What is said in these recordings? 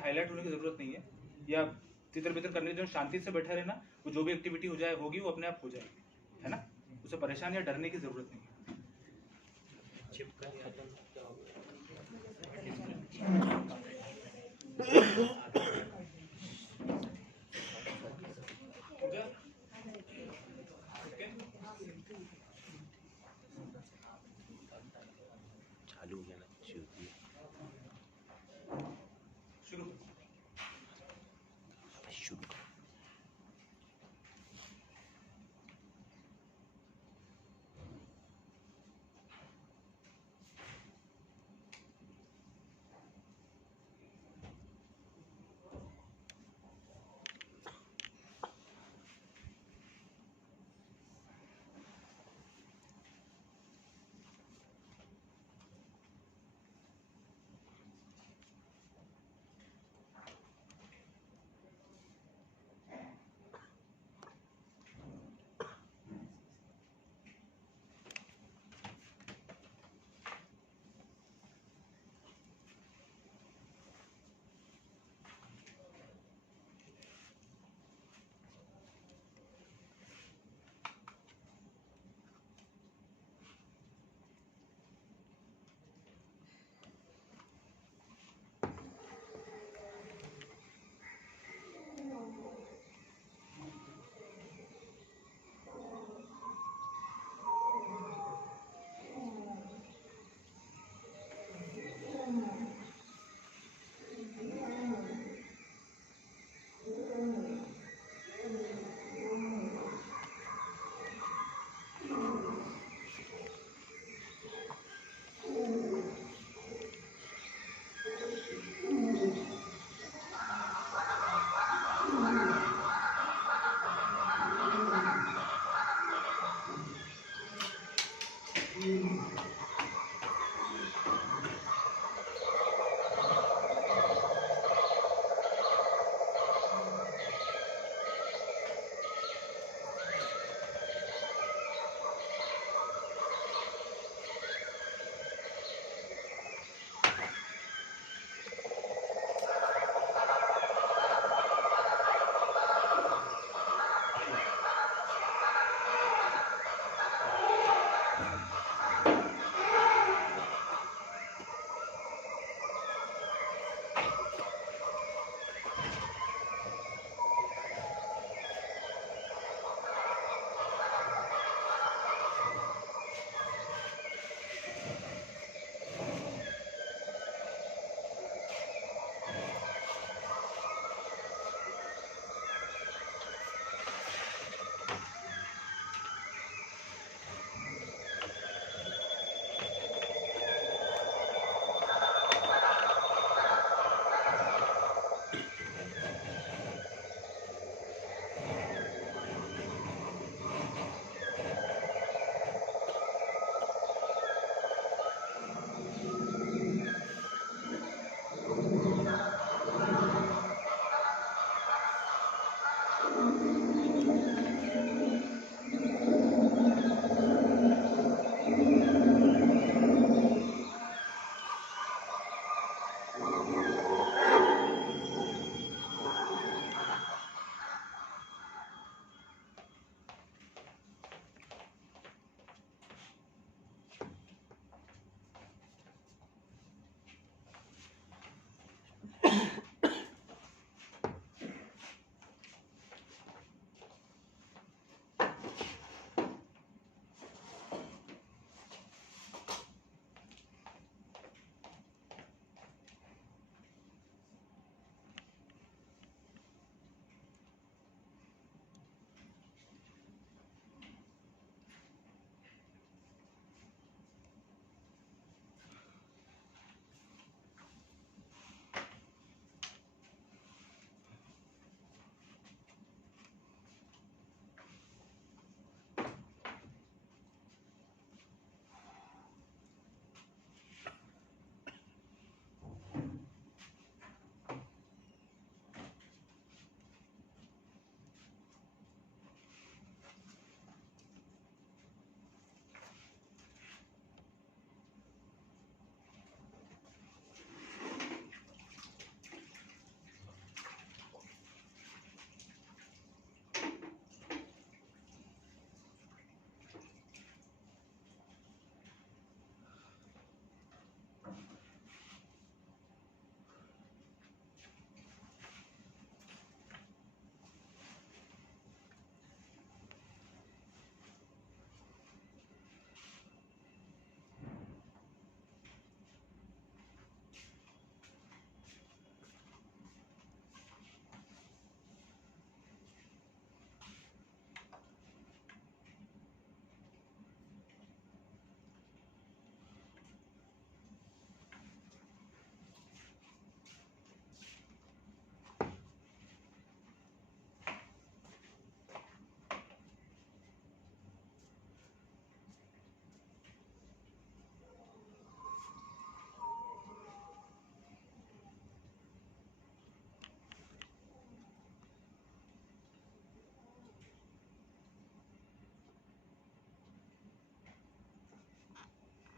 Highlight होने की जरूरत नहीं है, या तितर बितर करने की, जो शांति से बैठा रहना, वो जो भी एक्टिविटी हो जाए होगी वो अपने आप हो जाएगी, है ना। उसे परेशान या डरने की जरूरत नहीं है। चालू हो गया ना, शुरू शुरू।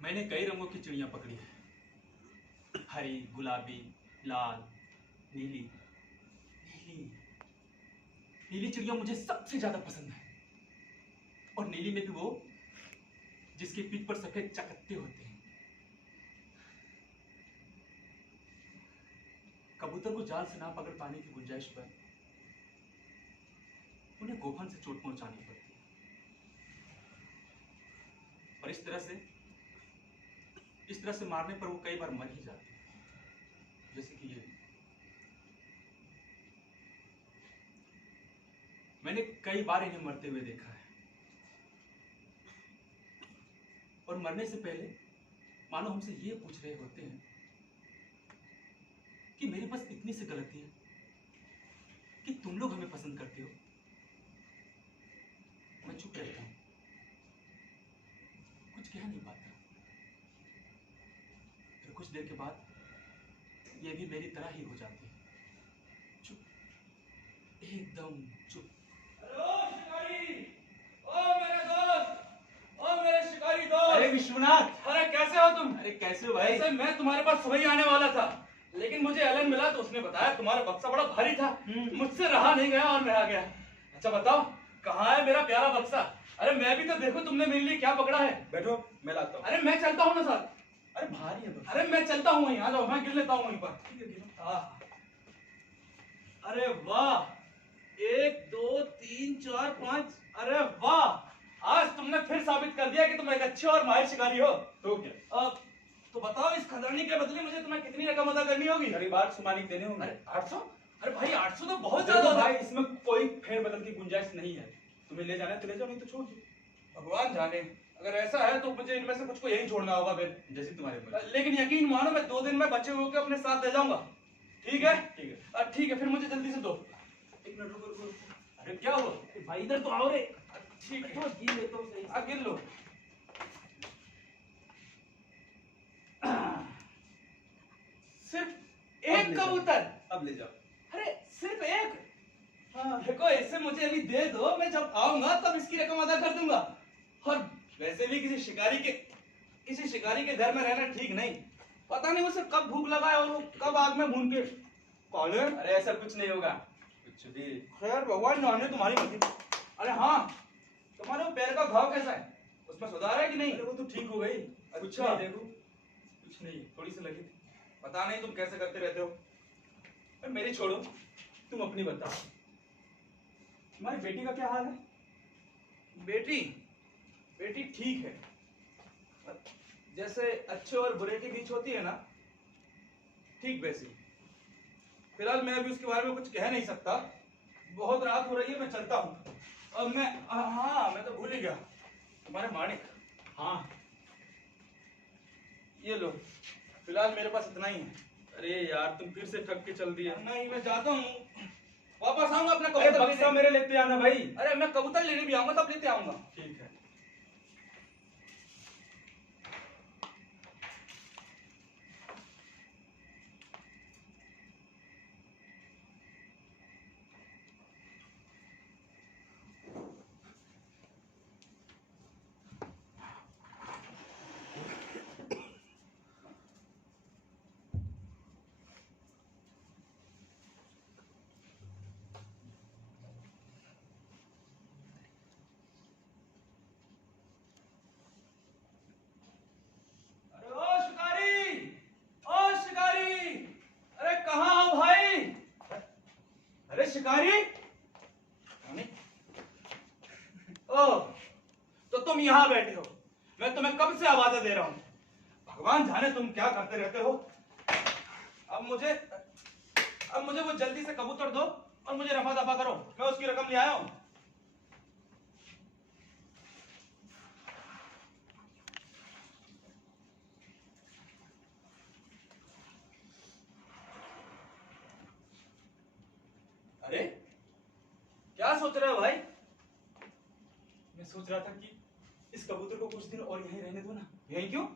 मैंने कई रंगों की चिड़िया पकड़ी है। हरी, गुलाबी, लाल, नीली। नीली नीली चिड़िया मुझे सबसे ज्यादा पसंद है। और नीली में भी वो जिसके पीठ पर सफेद चकत्ते होते हैं। कबूतर को जाल से ना पकड़ पाने की गुंजाइश पर उन्हें गोफन से चोट पहुंचानी पड़ती है। और इस तरह से मारने पर वो कई बार मर ही जाते हैं। जैसे कि ये मैंने कई बार इन्हें मरते हुए देखा है। और मरने से पहले मानो हमसे ये पूछ रहे होते हैं कि मेरे पास इतनी सी गलती है कि तुम लोग हमें पसंद करते हो। मैं चुप रहता हूं, कुछ कह नहीं पाता। फिर कुछ देर के बाद ये भी मेरी तरह ही हो जाते हैं, चुप, एकदम चुप। अरे विश्वनाथ, अरे कैसे हो तुम? अरे कैसे हो भाई? वैसे मैं तुम्हारे पास सुबह ही आने वाला था, लेकिन मुझे एलन मिला तो उसने बताया तुम्हारा बक्सा बड़ा भारी था। मुझसे रहा नहीं गया और मैं आ गया। अच्छा बताओ, कहाँ है मेरा प्यारा बक्सा? अरे मैं भी तो देखो तुमने मेरे लिए क्या पकड़ा है। बैठो, मैं लाता हूँ। अरे मैं चलता हूँ ना साथ। अरे भारी है बक्सा। अरे मैं चलता हूँ वहीं, आ जाओ, मैं गिर लेता हूँ वहीं पर। ठीक है, गिरो। हाँ। अरे वाह, 1 2 3 4 5। अरे वाह, आज तुमने फिर साबित कर दिया कि तुम एक अच्छे और माहिर शिकारी हो। तो क्या? तो बताओ, इस खदानी के बदले मुझे तुम्हें कितनी रकम अदा करनी होगी? करीब 800 मानिक देने होंगे। अरे 800? अरे भाई 800 तो बहुत देखो ज्यादा भाई, इसमें कोई फेरबदल की गुंजाइश नहीं है। तुम्हें ले जाना है तो ले जाओ, नहीं तो छोड़ दो। भगवान जाने, अगर ऐसा है तो मुझे इनमें से कुछ को यही छोड़ना होगा फिर। जैसे तुम्हारे ऊपर। लेकिन यकीन मानो, मैं 2 दिन में बच्चे को अपने साथ ले जाऊंगा। ठीक है? ठीक है। ठीक है, फिर मुझे जल्दी से दो। एक मिनट रुको रुको। अरे क्या हुआ? भाई इधर तो आओ रे। ठीक है, गिन लेता हूँ सही। गिन लो। सिर्फ एक कबूतर? अब ले जाओ। अरे सिर्फ एक? हाँ देखो, इसे मुझे अभी दे दो, मैं जब आऊंगा तब इसकी रकम अदा कर दूंगा। और वैसे भी किसी शिकारी के घर में रहना ठीक नहीं। पता नहीं उसे कब भूख लगा है और वो कब आग में भून के। कौन है? अरे ऐसा कुछ नहीं होगा, कुछ भी। खैर भगवान जाने तुम्हारी मर्जी। अरे हाँ, तुम्हारे वो पैर का घाव कैसा है? उसमें सुधार है कि नहीं? अरे वो तो ठीक हो गई। कुछ अच्छा। नहीं, देखो कुछ नहीं, थोड़ी सी लगी थी। पता नहीं तुम कैसे करते रहते हो। अरे मेरी छोड़ो, तुम अपनी बताओ। तुम्हारी बेटी का क्या हाल है? बेटी ठीक है। जैसे अच्छे और बुरे के बीच होती है ना, ठीक वैसी। फिलहाल मैं अभी उसके बारे में कुछ कह नहीं सकता। बहुत रात हो रही है, मैं चलता हूँ। अब मैं तो भूल ही गया, तुम्हारे माणिक। हाँ। ये लो, फिलहाल मेरे पास इतना ही है। अरे यार, तुम फिर से थक के चल दिए। नहीं, मैं जाता हूँ, वापस आऊंगा अपना अरे कबूतर बक्सा लेने। मेरे लेते आना भाई। अरे मैं कबूतर लेने भी आऊंगा, तब लेते आऊंगा। ठीक है। ओ शिकारी, अरे कहाँ हो भाई? अरे शिकारी, ओ तो तुम यहाँ बैठे हो। मैं तुम्हें कब से आवाजें दे रहा हूँ। भगवान जाने तुम क्या करते रहते हो। अब मुझे वो जल्दी से कबूतर दो और मुझे रफा दफा करो, मैं उसकी रकम ले आया हूँ। अरे क्या सोच रहे हो भाई? मैं सोच रहा था कि इस कबूतर को कुछ दिन और यहीं रहने दो ना। यही क्यों?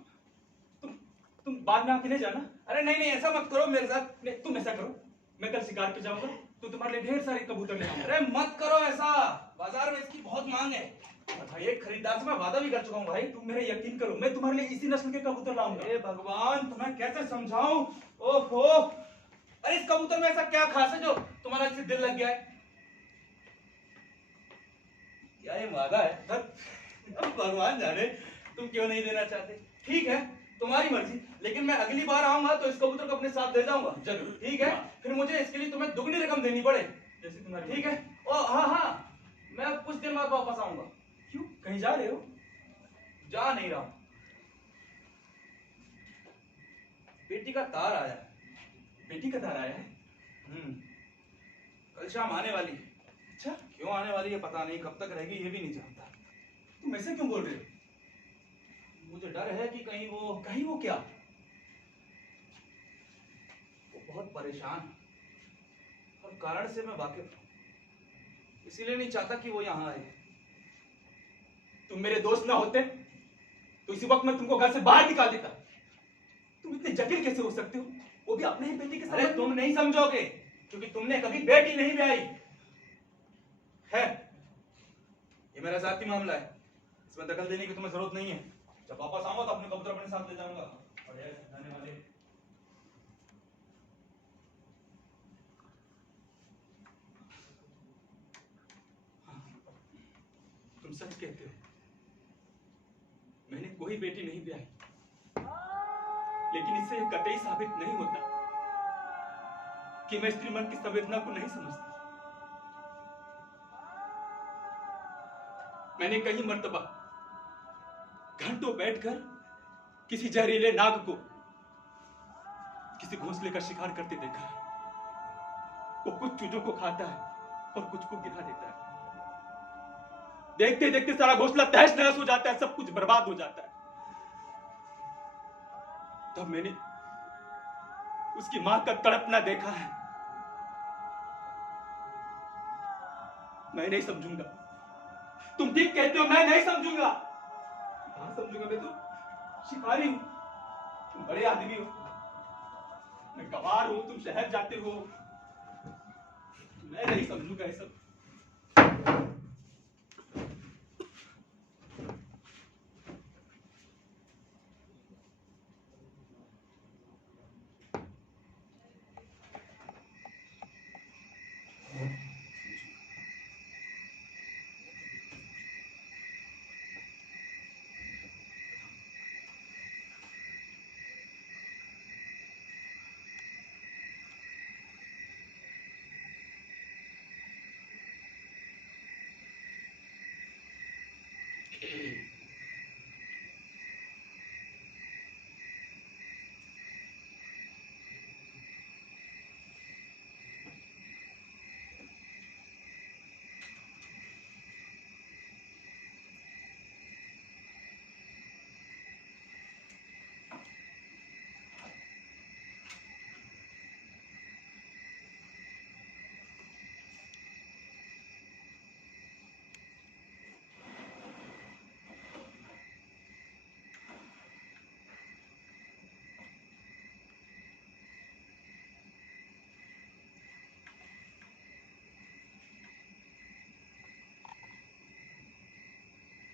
तुम बाद में अकेले जाना। अरे नहीं नहीं, ऐसा मत करो मेरे साथ। नहीं, तुम ऐसा करो, मैं कल शिकार पे जाऊंगा तो तुम्हारे लिए ढेर सारे कबूतर ले आऊंगा। अरे मत करो ऐसा, बाजार में इसकी बहुत मांग है। और भाई एक खरीदार से मैं वादा भी कर चुका हूँ भाई। तुम मेरा यकीन करो, मैं तुम्हारे लिए इसी नस्ल के कबूतर लाऊंगा। हे भगवान, तुम्हें कैसे समझाऊं? ओहो, अरे इस कबूतर में ऐसा क्या खास है जो तुम्हारा इससे दिल लग गया है? क्या ये वादा है? अब भगवान जाने तुम क्यों नहीं देना चाहते। ठीक है, तुम्हारी मर्जी, लेकिन मैं अगली बार आऊंगा तो इस कबूतर को अपने साथ ले जाऊंगा। जरूर। ठीक है, फिर मुझे इसके लिए तुम्हें दुगनी रकम देनी पड़े। जैसे तुम्हारी। ठीक है। ओ हाँ हाँ, मैं अब कुछ दिन बाद वापस आऊंगा। क्यों, कहीं जा रहे हो? जा नहीं रहा हूं, बेटी का तार आया है। बेटी का तार आया है? कल शाम आने वाली है। अच्छा, क्यों आने वाली है पता नहीं, कब तक रहेगी ये भी नहीं जानता। तुम ऐसे क्यों बोल रहे हो? मुझे डर है कि कहीं वो क्या? बहुत परेशान है और कारण से मैं वाकिफ हूं, इसीलिए नहीं चाहता कि वो यहाँ आए। तुम मेरे दोस्त ना होते तो इसी वक्त मैं तुमको घर से बाहर निकाल देता। तुम इतने जटिल कैसे हो सकते हो, वो भी अपने ही बेटी के साथ? अरे तुम नहीं समझोगे, क्योंकि तुमने कभी बेटी नहीं ब्याही है। ये मेरा जाती मामला है, इसमें दखल देने की तुम्हें जरूरत नहीं है। जब वापस आऊंगा तो अपने कबूतर अपने साथ ले जाऊंगा। और ये जाने वाले तुम सच कहते हो, मैंने कोई बेटी नहीं ब्याही, लेकिन इससे यह कतई साबित नहीं होता कि मैं स्त्री मन की संवेदना को नहीं समझता। मैंने कई मर्तबा घंटों बैठकर किसी जहरीले नाग को किसी घोंसले का शिकार करते देखा है। वो कुछ चीजों को खाता है और कुछ को गिरा देता है। देखते देखते सारा घोंसला तहस नहस हो जाता है, सब कुछ बर्बाद हो जाता है। तब मैंने उसकी मां का तड़पना देखा है। मैं नहीं समझूंगा। तुम ठीक कहते हो, मैं नहीं समझूंगा। कहां समझूंगा? मैं तो शिकारी हूं, तुम बड़े आदमी हो। मैं गवार हूं, तुम शहर जाते हो। मैं नहीं समझूंगा ये सब।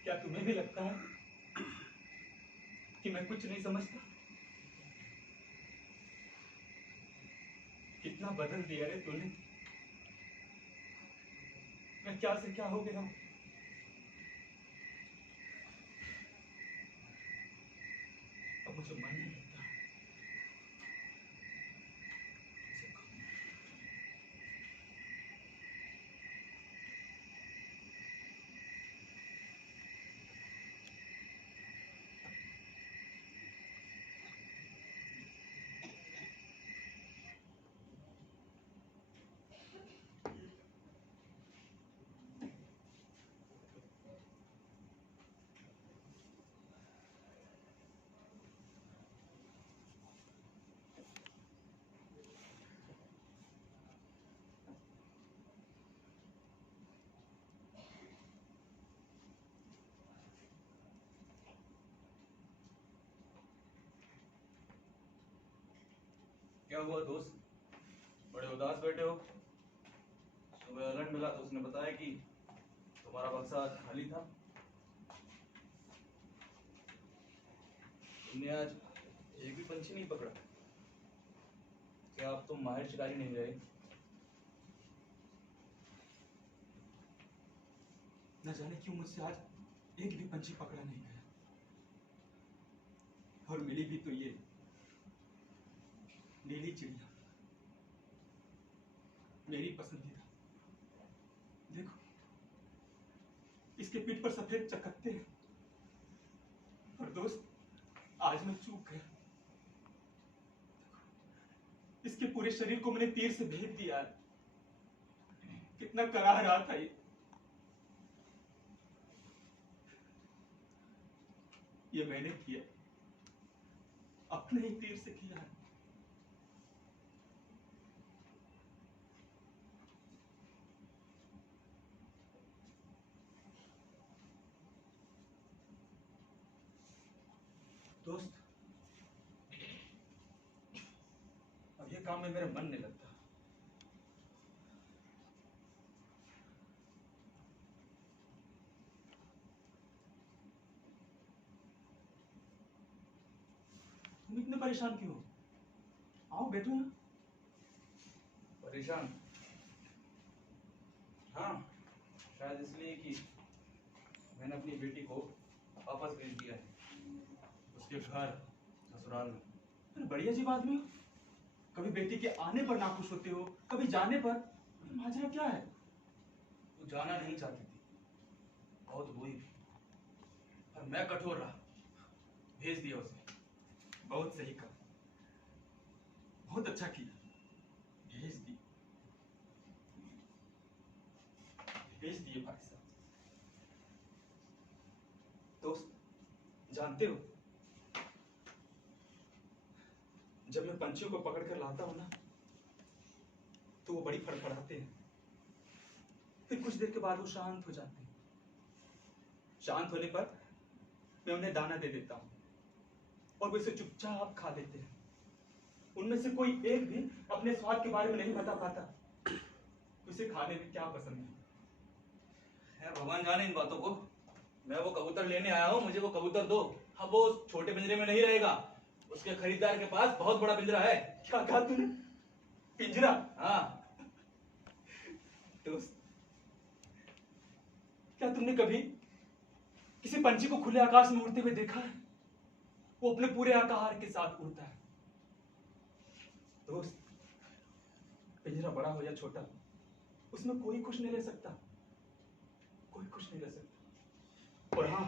क्या तुम्हें भी लगता है कि मैं कुछ नहीं समझता? कितना बदल दिया रे तूने। मैं क्या से क्या हो गया हूं। अब मुझे मन नहीं लगता। क्या हुआ दोस्त, बड़े उदास बैठे हो? सुबह अलर्ट मिला तो उसने बताया कि तुम्हारा बक्सा आज खाली था। तुमने आज एक भी पंछी नहीं पकड़ा? क्या अब तुम माहिर शिकारी नहीं रहे? न जाने क्यों मुझसे आज एक भी पंछी पकड़ा नहीं गया। और मिली भी तो ये नीली चिड़िया, मेरी पसंदीदा। देखो, इसके पीठ पर सफेद चकत्ते हैं। और दोस्त, आज मैं चूक गया। इसके पूरे शरीर को मैंने तीर से भेद दिया है। कितना कराह रहा था ये मैंने किया, अपने ही तीर से किया है। दोस्त, अब ये काम में मेरा मन नहीं लगता। तुम इतने परेशान क्यों हो? आओ बैठो ना। परेशान? हाँ, शायद इसलिए कि मैंने अपनी बेटी को वापस भेज दिया है उसके घर ससुराल में। अरे बड़ी अजीब आदमी हो। कभी बेटी के आने पर नाखुश होते हो, कभी जाने पर। माजरा क्या है? वो जाना नहीं चाहती थी, बहुत रोई भी, और मैं कठोर रहा, भेज दिया उसे। बहुत सही कहा, बहुत अच्छा किया, भेज दी। भेज दिए भाई साहब। दोस्त, जानते हो, जब मैं पंछियों को पकड़ कर लाता हूं ना, तो वो बड़ी फड़फड़ाते हैं। फिर कुछ देर के बाद वो शांत हो जाते हैं। शांत होने पर मैं उन्हें दाना दे देता हूं और वो इसे चुपचाप खा लेते हैं। उनमें से कोई एक भी अपने स्वाद के बारे में नहीं बता पाता उसे खाने में क्या पसंद है। भगवान जाने इन बातों को। मैं वो कबूतर लेने आया हूँ, मुझे वो कबूतर दो। अब वो उस छोटे पिंजरे में नहीं रहेगा, उसके खरीदार के पास बहुत बड़ा पिंजरा है। क्या कहा तूने? पिंजरा? हाँ। दोस्त, क्या तुमने कभी किसी पंछी को खुले आकाश में उड़ते हुए देखा है? वो अपने पूरे आकार के साथ उड़ता है। दोस्त, पिंजरा बड़ा हो या छोटा, उसमें कोई खुश नहीं रह सकता, कोई खुश नहीं रह सकता। और हाँ,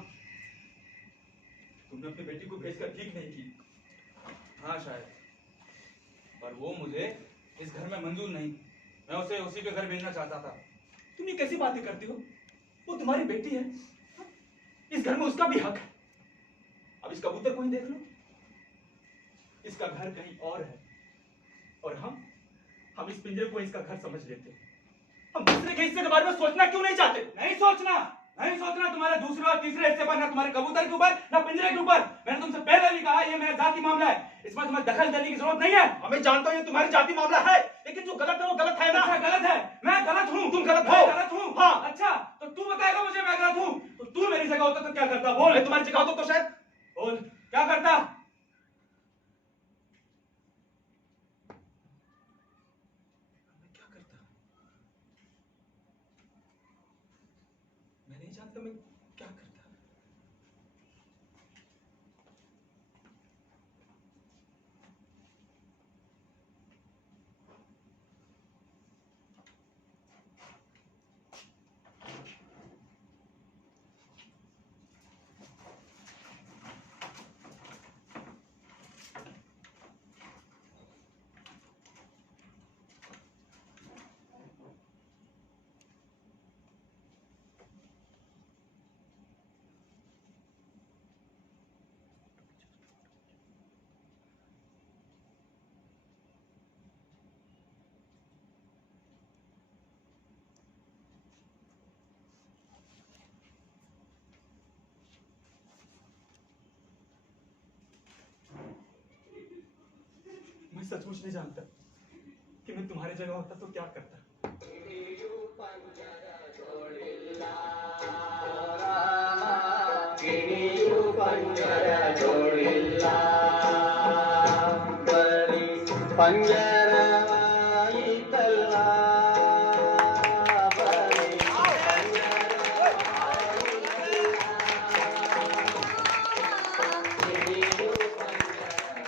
तुमने अपनी बेटी को भेजकर ठीक नहीं की। हाँ शायद, पर वो मुझे इस घर में मंजूर नहीं। मैं उसे उसी के घर भेजना चाहता था। तुम ये कैसी बातें करती हो? वो तुम्हारी बेटी है, इस घर में उसका भी हक है। अब इस कबूतर को ही देख लो, इसका घर कहीं और है और हम इस पिंजरे को इसका घर समझ लेते हैं। हम दूसरे के हिस्से के बारे में सोचना क्यों नहीं चाहते? नहीं सोचना, नहीं सोचना तुम्हारे दूसरे और तीसरे हिस्से पर, ना तुम्हारे कबूतर के ऊपर, ना पिंजरे के ऊपर। मैंने तुमसे पहले भी कहा, ये मेरा जाति मामला है, इसमें तुम्हें दखल देने की जरूरत नहीं है। हमें जानता हूं ये तुम्हारी जाति मामला है, लेकिन जो गलत है वो गलत है ना। अच्छा, गलत है? मैं गलत हूँ? तुम गलत मैं हो। गलत हूँ? हाँ। अच्छा, तो तू बताएगा मुझे मैं गलत हूँ? तो तू मेरी जगह होता तो क्या करता? बोल। मैं तुम्हारी जगह होता तो शायद बोल, क्या करता? क्या करता? मैं नहीं जानता मैं क्या करता। मैं सचमुच नहीं जानता कि मैं तुम्हारी जगह होता तो क्या करता। पंजरा जोड़िल्ला पंजे